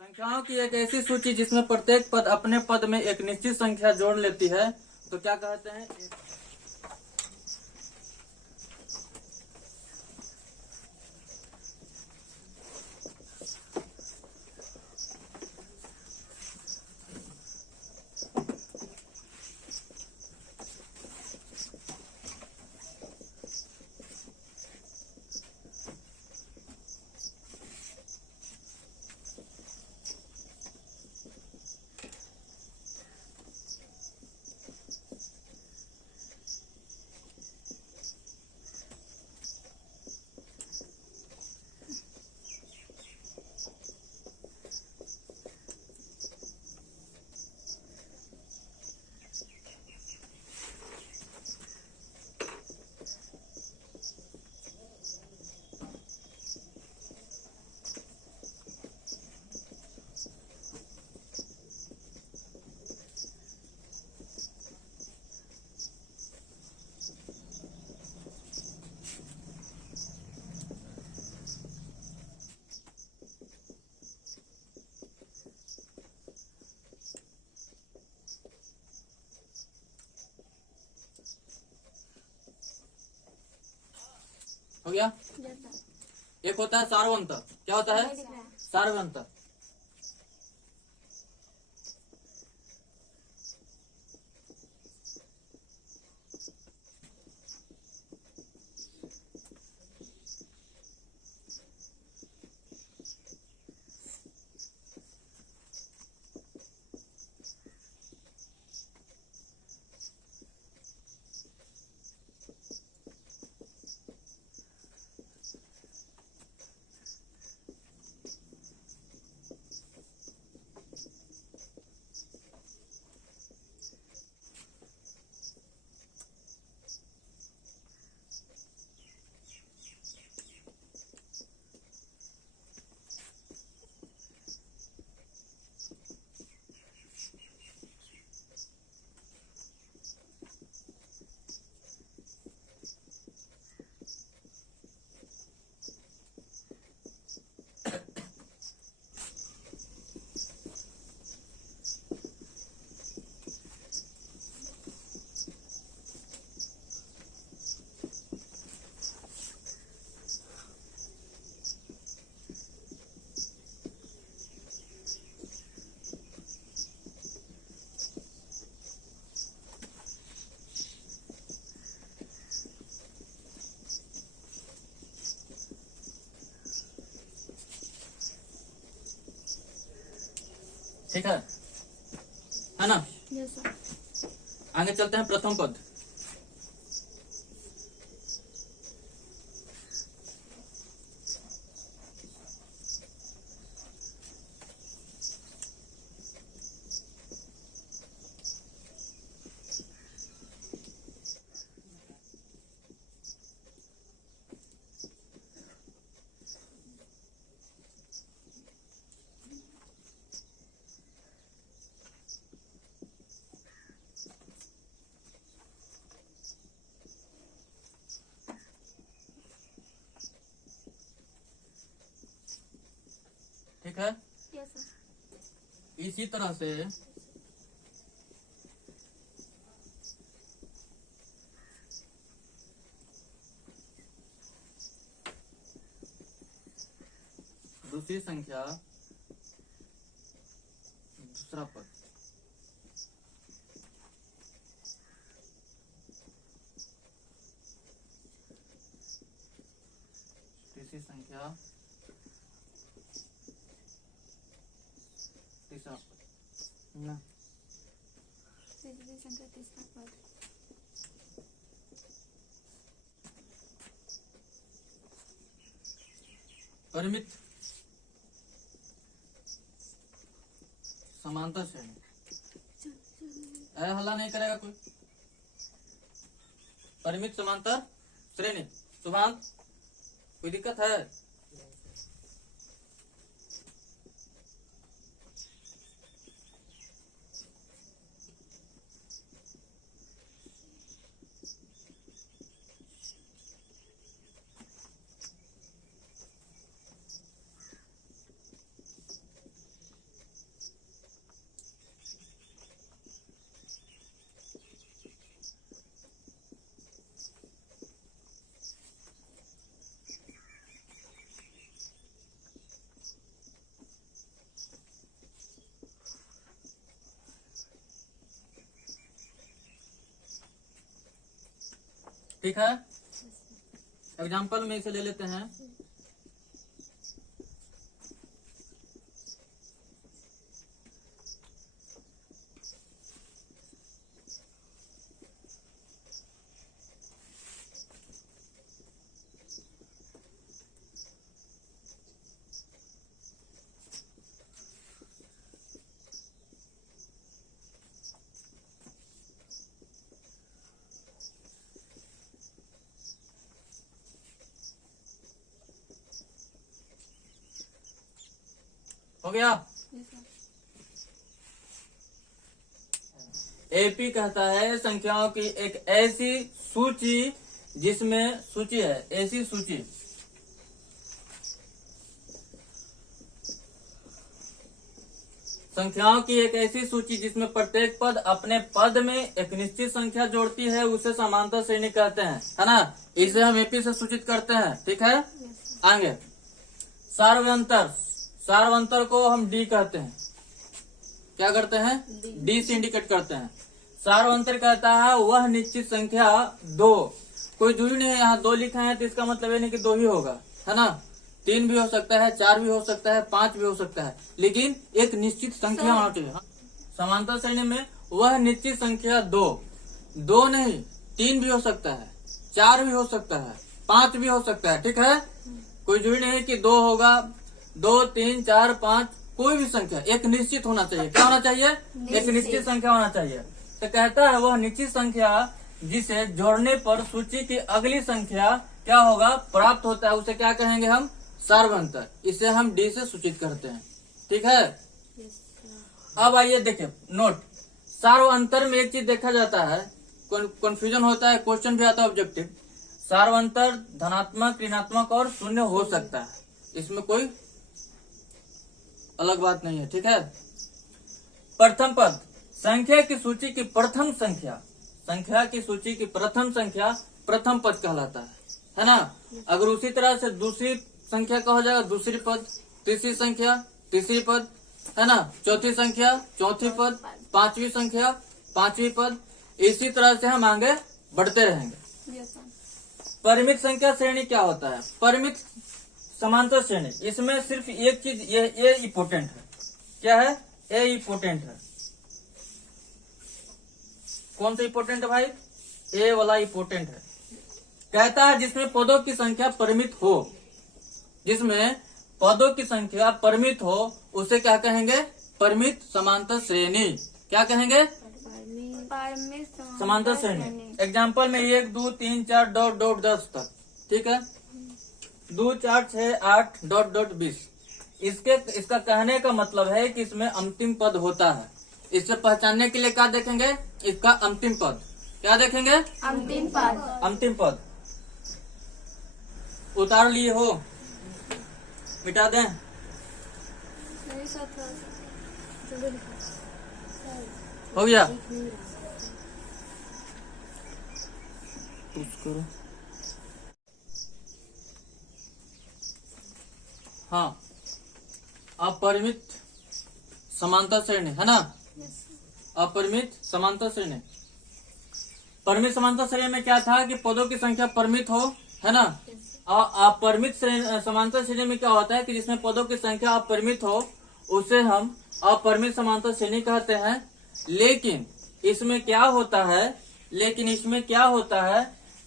संख्याओं की एक ऐसी सूची जिसमें प्रत्येक पद अपने पद में एक निश्चित संख्या जोड़ लेती है, तो क्या कहते हैं? हो गया। एक होता है सार्वंत। क्या होता है? सार्वंत। ठीक है ना? Yes sir. आगे चलते हैं प्रथम पद। ठीक है। Yes sir. इसी तरह से दूसरी संख्या, दूसरा पद। तीसरी संख्या, तीसरा पद ना। तीसरी संख्या तीसरा पद। परिमित समांतर श्रेणी। हल्ला नहीं करेगा कोई। परिमित समांतर श्रेणी। सुभान, कोई दिक्कत है? ठीक है। एग्जाम्पल में इसे ले लेते हैं। हो गया। एपी कहता है संख्याओं की एक ऐसी सूची जिसमें सूची है, ऐसी सूची संख्याओं की एक ऐसी सूची जिसमें प्रत्येक पद अपने पद में एक निश्चित संख्या जोड़ती है, उसे समांतर श्रेणी कहते हैं, है ना। इसे हम एपी से सूचित करते हैं, ठीक है। आगे सार्वंतर, सार्वंतर को हम डी कहते हैं। क्या करते हैं? डी से इंडिकेट करते हैं। सार्वंतर कहता है वह निश्चित संख्या दो, कोई जरूरी नहीं है यहाँ दो लिखा है तो इसका मतलब ये नहीं कि दो ही होगा, है ना। 3 भी हो सकता है, 4 भी हो सकता है, 5 भी हो सकता है, लेकिन एक निश्चित संख्या होना चाहिए। समांतर श्रेणी में वह निश्चित संख्या दो, दो नहीं 3 भी हो सकता है, 4 भी हो सकता है, 5 भी हो सकता है, ठीक है। कोई जरूरी नहीं है कि 2 होगा, 2, 3, 4, 5 कोई भी संख्या एक निश्चित होना चाहिए। क्या होना चाहिए? एक निश्चित संख्या होना चाहिए। तो कहता है वह निश्चित संख्या जिसे जोड़ने पर सूची की अगली संख्या क्या होगा प्राप्त होता है, उसे क्या कहेंगे हम? सार्वंतर। इसे हम डी से सूचित करते हैं, ठीक है। अब आइए देखिए नोट, सार्वंतर में एक चीज देखा जाता है, कंफ्यूजन होता है, क्वेश्चन भी आता है ऑब्जेक्टिव। सार्वंतर धनात्मक, ऋणात्मक और शून्य हो सकता है, इसमें कोई अलग बात नहीं है, ठीक है। प्रथम पद, संख्या की सूची की प्रथम संख्या, संख्या की सूची की प्रथम संख्या प्रथम पद कहलाता है ना। अगर उसी तरह से दूसरी संख्या का हो जाएगा दूसरी पद, तीसरी संख्या तीसरी पद, है ना। चौथी संख्या चौथी पद, पांचवी संख्या पांचवी पद, इसी तरह से हम आगे बढ़ते रहेंगे। परिमित संख्या श्रेणी क्या होता है? परिमित समांतर श्रेणी, इसमें सिर्फ एक चीज ये इम्पोर्टेंट है। क्या है? ए इम्पोर्टेंट है। कौन सा इम्पोर्टेंट है भाई? ए वाला इम्पोर्टेंट है। कहता है जिसमें पदों की संख्या परिमित हो, जिसमें पदों की संख्या परिमित हो उसे क्या कहेंगे? परिमित समांतर श्रेणी। क्या कहेंगे? समांतर श्रेणी। एग्जाम्पल में 1, 2, 3, 4 डॉट डॉट 10 तक, ठीक है। 2, 4, 6, 8 डॉट डॉट 20। इसका कहने का मतलब है कि इसमें अंतिम पद होता है। इसे पहचानने के लिए क्या देखेंगे? इसका अंतिम पद। क्या देखेंगे? अंतिम पद। अंतिम पद उतार लिए हो, मिटा दें। हो गया? करो। हाँ, अपरिमित समांतर श्रेणी, है ना। अपरिमित समांतर श्रेणी, परिमित समांतर श्रेणी में क्या था कि पदों की संख्या परिमित हो, है ना। अपरिमित समांतर श्रेणी में क्या होता है कि जिसमें पदों की संख्या अपरिमित हो उसे हम अपरिमित समांतर श्रेणी कहते हैं। लेकिन इसमें क्या होता है,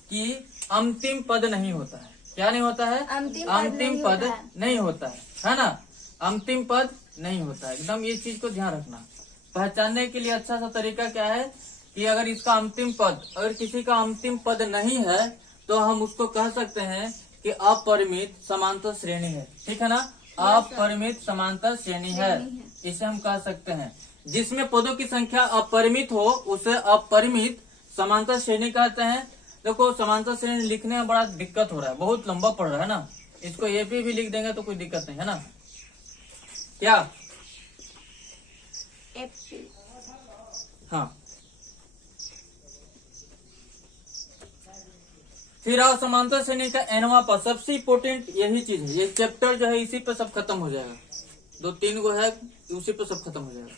कि अंतिम पद नहीं होता है। क्या नहीं होता है? अंतिम पद नहीं होता है ना। अंतिम पद नहीं होता है, एकदम ये चीज को ध्यान रखना। पहचानने के लिए अच्छा सा तरीका क्या है कि अगर इसका अंतिम पद, अगर किसी का अंतिम पद नहीं है तो हम उसको कह सकते हैं कि अपरिमित समांतर श्रेणी है, ठीक है ना। अपरिमित समांतर श्रेणी है, इसे हम कह सकते हैं। जिसमें पदों की संख्या अपरिमित हो उसे अपरिमित समांतर श्रेणी कहते हैं। देखो समांतर श्रेणी लिखने में बड़ा दिक्कत हो रहा है, बहुत लंबा पड़ रहा है ना। इसको ये भी लिख देंगे तो कोई दिक्कत नहीं है ना। क्या? हाँ, फिर आओ समांतर श्रेणी का एनवा पद। सबसे इम्पोर्टेंट यही चीज है, ये चैप्टर जो है इसी पे सब खत्म हो जाएगा। 2-3 गो है, उसी पे सब खत्म हो जाएगा।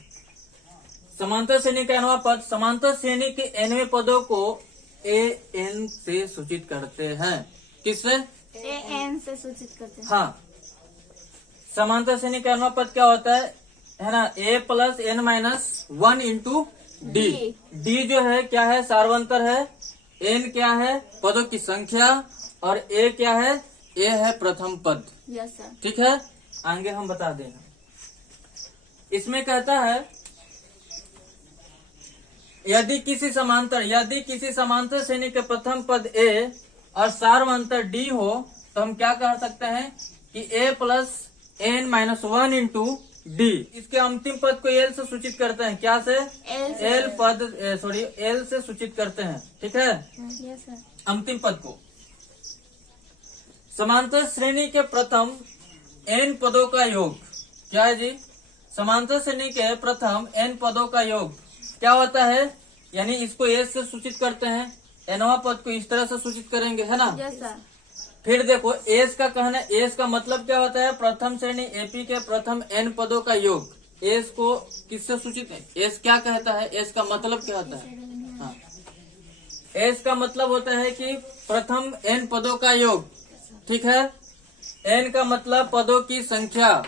समांतर श्रेणी का एनवा पद, समांतर श्रेणी के एनवे पदों को ए एन से सूचित करते हैं। किससे? ए एन से सूचित करते हैं। हाँ, समांतर श्रेणी का अनुमा पद क्या होता है ना? A plus n minus 1 into d. D जो है क्या है? सार्वंतर है। एन क्या है? पदों की संख्या। और ए क्या है? ए है प्रथम पद। Yes sir. ठीक है, आगे हम बता देना। इसमें कहता है यदि किसी समांतर श्रेणी के प्रथम पद ए और सार्वंतर डी हो तो हम क्या कह सकते हैं कि a plus n minus 1 into d. इसके अंतिम पद को एल से सूचित करते हैं। क्या से? एल से सूचित करते हैं। ठीक है, यस सर। अंतिम पद को। समांतर श्रेणी के प्रथम एन पदों का योग क्या है जी? समांतर श्रेणी के प्रथम एन पदों का योग क्या होता है? यानी इसको एस से सूचित करते हैं, एनवा पद को इस तरह से सूचित करेंगे, है ना? Yes sir. फिर देखो एस का कहना, एस का मतलब क्या होता है? प्रथम श्रेणी एपी के प्रथम एन पदों का योग। एस को किससे सूचित है? एस क्या कहता है? एस का मतलब क्या होता है? हाँ, एस का मतलब होता है कि प्रथम एन पदों का योग। ठीक है, एन का मतलब पदों की संख्या,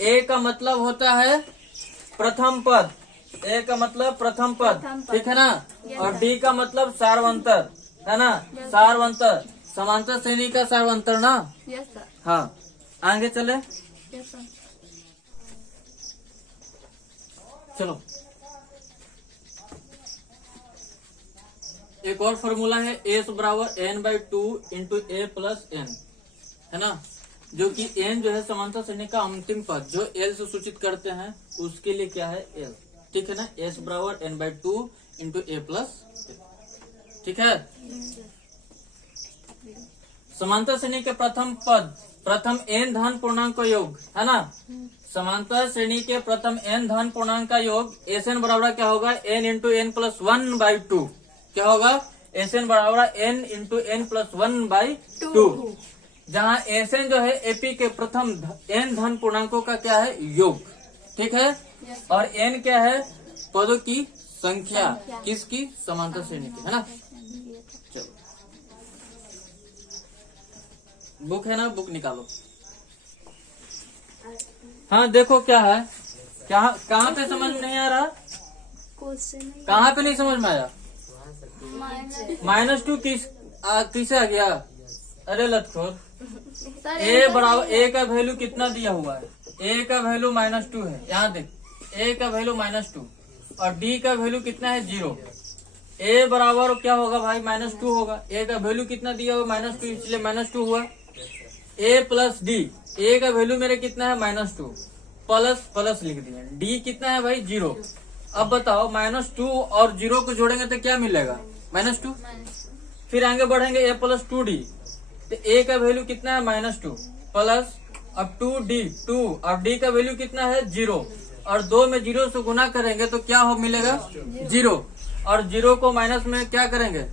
ए का मतलब होता है प्रथम पद, ए का मतलब प्रथम पद। ठीक है ना? और डी का मतलब सार्वंतर, है ना? सार्वंतर, समांतर श्रेणी का सार्वंतर ना? Yes sir. हाँ, आगे चले, यस सर। चलो। एक और फॉर्मूला है एस बराबर n by 2 into a plus n, है ना? जो कि एन जो है समांतर श्रेणी का अंतिम पद जो एल से सूचित करते हैं, उसके लिए क्या है? एल। ठीक है ना? एस बराबर n by 2 into a plus. ठीक है, समांतर श्रेणी के प्रथम पद प्रथम एन धन पूर्णांक का योग, है ना? समांतर श्रेणी के प्रथम एन धन पूर्णांक का योग एस एन बराबर क्या होगा? N into n plus 1 by 2। क्या होगा? एस एन बराबर n into n plus 1 by 2, जहाँ एस एन जो है एपी के प्रथम एन धन पूर्णांकों का क्या है? योग। ठीक है, और एन क्या है? पदों की संख्या। किसकी? समांतर श्रेणी की, है ना? चलो, बुक है ना? बुक निकालो। हाँ, देखो क्या है, क्या कहाँ पे समझ में नहीं आ रहा? क्वेश्चन कहाँ पे नहीं समझ में आया? -2 किसे आ गया? अरे लतखोर, ए बराबर ए का वैल्यू कितना दिया हुआ है? ए का वैल्यू -2 है। यहाँ देख, ए का वैल्यू -2 और डी का वैल्यू कितना है? 0। ए बराबर क्या होगा भाई? -2 होगा। ए का वैल्यू कितना दिया हुआ? -2, इसलिए -2 हुआ। ए प्लस डी, ए का वैल्यू मेरे कितना है? -2 प्लस प्लस लिख दिया। डी कितना है भाई? 0। अब बताओ -2 और 0 को जोड़ेंगे तो क्या मिलेगा? -2। फिर आगे बढ़ेंगे ए प्लस 2d, तो ए का वैल्यू कितना है? -2 प्लस अब 2d 2 और डी का वैल्यू कितना है? 0 और 2 में 0 से गुना करेंगे तो क्या हो मिलेगा? 0 और 0 को माइनस में क्या करेंगे?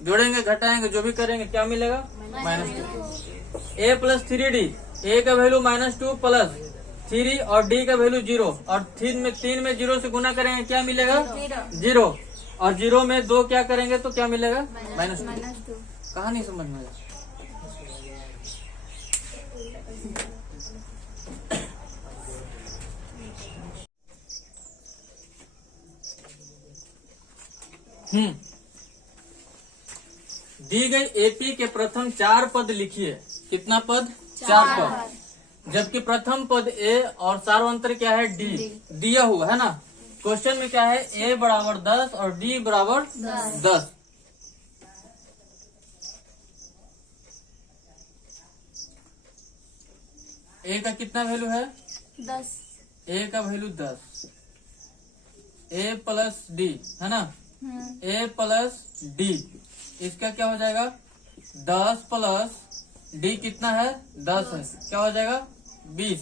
जोड़ेंगे, घटाएंगे, जो भी करेंगे क्या मिलेगा? -2। ए प्लस 3d, ए का वैल्यू -2 प्लस 3 और डी का वैल्यू 0 और 3 में 0 से गुना करेंगे क्या मिलेगा? 0 और 0 में 2 क्या करेंगे तो क्या मिलेगा? -2। कहाँ नहीं समझ में आया? दी गई एपी के प्रथम 4 पद लिखिए। कितना पद? 4 पद। जबकि प्रथम पद ए और सार्वंतर क्या है? डी दिया हुआ है ना? क्वेश्चन में क्या है? ए बराबर 10 और डी बराबर 10। ए का कितना वैल्यू है? 10। ए का वैल्यू 10, ए प्लस डी, है ना? ए प्लस डी, इसका क्या हो जाएगा? 10 प्लस डी कितना है? 10 है, क्या हो जाएगा? 20,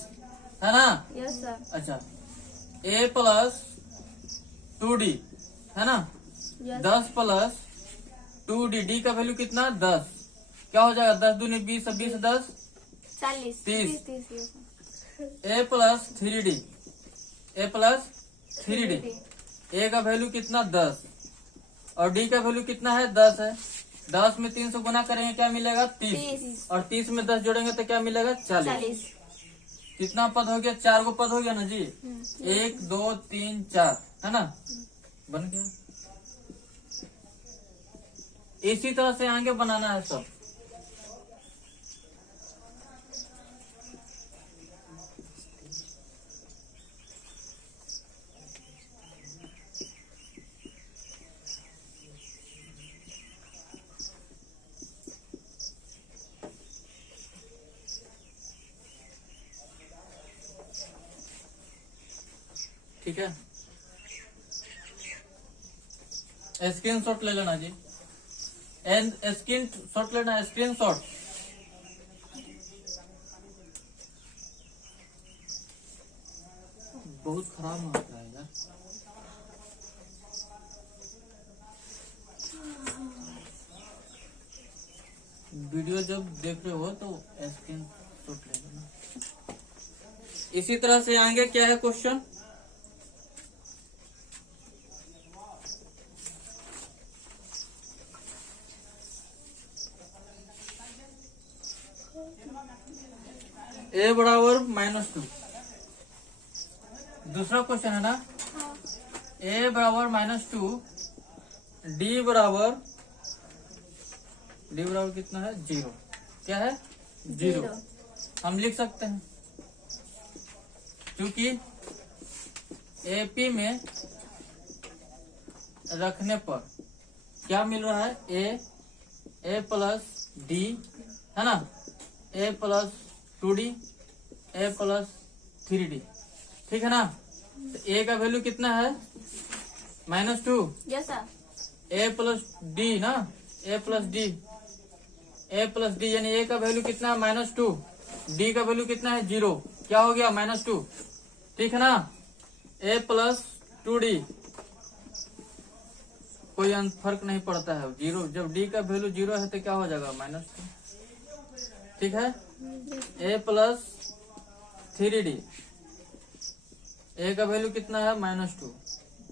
है ना? Yes sir. अच्छा, ए प्लस 2d, है ना? 10 प्लस 2d, डी का वैल्यू कितना? 10, क्या हो जाएगा? 10 दूनी 20, 20 10 30। ए प्लस 3d, ए प्लस 3d, ए का वैल्यू कितना? 10, और डी का वैल्यू कितना है 10 है। 10 में 3 से गुना करेंगे क्या मिलेगा 30, 30। और 30 में 10 जोड़ेंगे तो क्या मिलेगा 40। 40। कितना पद हो गया 4 गो पद हो गया ना जी। 1 2 3 4 है ना, बन गया। इसी तरह से आगे बनाना है सब। ठीक है, स्क्रीन शॉट ले लेना जी, एंड स्क्रीन शॉट लेना, स्क्रीन शॉट। बहुत खराब होता है यार। वीडियो जब देख रहे हो तो स्क्रीन शॉट ले लेना। इसी तरह से आगे क्या है क्वेश्चन, a बराबर -2। दूसरा क्वेश्चन है ना, हाँ। a बराबर -2, d बराबर कितना है 0। क्या है 0। हम लिख सकते हैं क्योंकि एपी में रखने पर क्या मिल रहा है ए प्लस डी है ना, a plus 2d, a plus 3d, ठीक है ना। तो a का वैल्यू कितना है -2, yes sir. a plus D ना, a प्लस डी यानी a का वैल्यू कितना है -2, d का वैल्यू कितना है 0। क्या हो गया -2, ठीक है ना। a प्लस 2d कोई फर्क नहीं पड़ता है 0। जब d का वैल्यू 0 है तो क्या हो जाएगा -2, ठीक है। a प्लस 3d, a का वैल्यू कितना है -2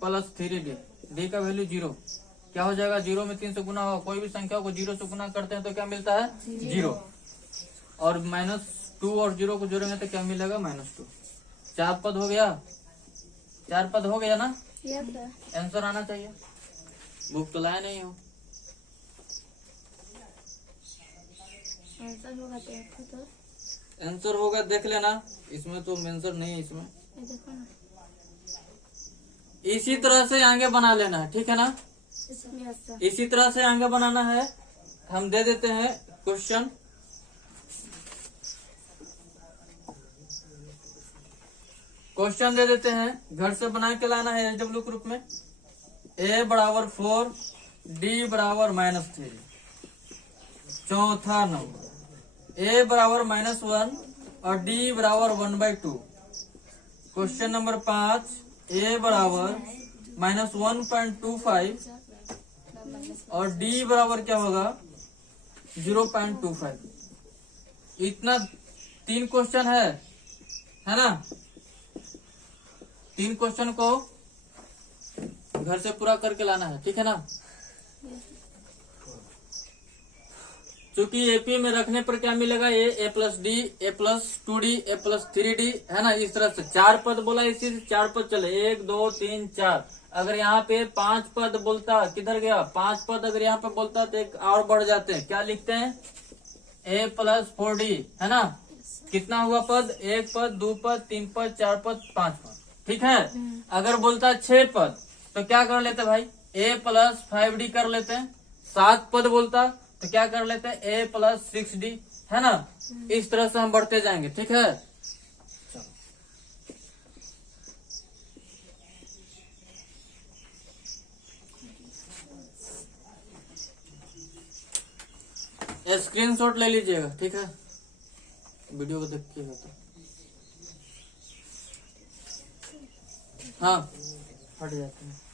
प्लस 3d, d का वैल्यू 0। क्या हो जाएगा 0 में 3 से गुना होगा, कोई भी संख्या को 0 से गुना करते हैं तो क्या मिलता है 0, और -2 और 0 को जोड़ेंगे तो क्या मिलेगा -2। 4 पद हो गया, 4 पद हो गया ना। Yes sir. आंसर आना चाहिए, बुक तो लाए नहीं हो। आंसर होगा तो आंसर होगा देख लेना, इसमें तो आंसर नहीं है इसमें। ये देखो ना। इसी तरह से आगे बना लेना है, ठीक है ना। Yes sir. इसी तरह से आगे बनाना है। हम दे देते हैं क्वेश्चन, दे देते हैं, घर से बना के लाना है SW ग्रुप में। a बराबर 4, d बराबर -3। चौथा नंबर a बराबर -1 और d बराबर 1/2। क्वेश्चन नंबर 5, a बराबर -1.25 और d बराबर क्या होगा 0.25। इतना 3 क्वेश्चन है ना। 3 क्वेश्चन को घर से पूरा करके लाना है, ठीक है ना। क्योंकि एपी में रखने पर क्या मिलेगा a plus D, a plus 2d, a plus 3d है ना। इस तरह से 4 पद बोला, इसी से 4 पद चले 1 2 3 4। अगर यहाँ पे 5 पद बोलता, किधर गया 5 पद, अगर यहाँ पे बोलता तो एक और बढ़ जाते हैं। क्या लिखते हैं a प्लस 4d है ना। कितना हुआ पद, 1 पद 2 पद 3 पद 4 पद 5 पद, ठीक है। अगर बोलता 6 पद तो क्या कर लेते भाई a प्लस 5d कर लेते हैं। 7 पद बोलता तो क्या कर लेते हैं a प्लस 6d है ना। इस तरह से हम बढ़ते जाएंगे, ठीक है। स्क्रीनशॉट ले लीजिएगा, ठीक है, वीडियो को देखिएगा तो। हाँ, हट जाते हैं।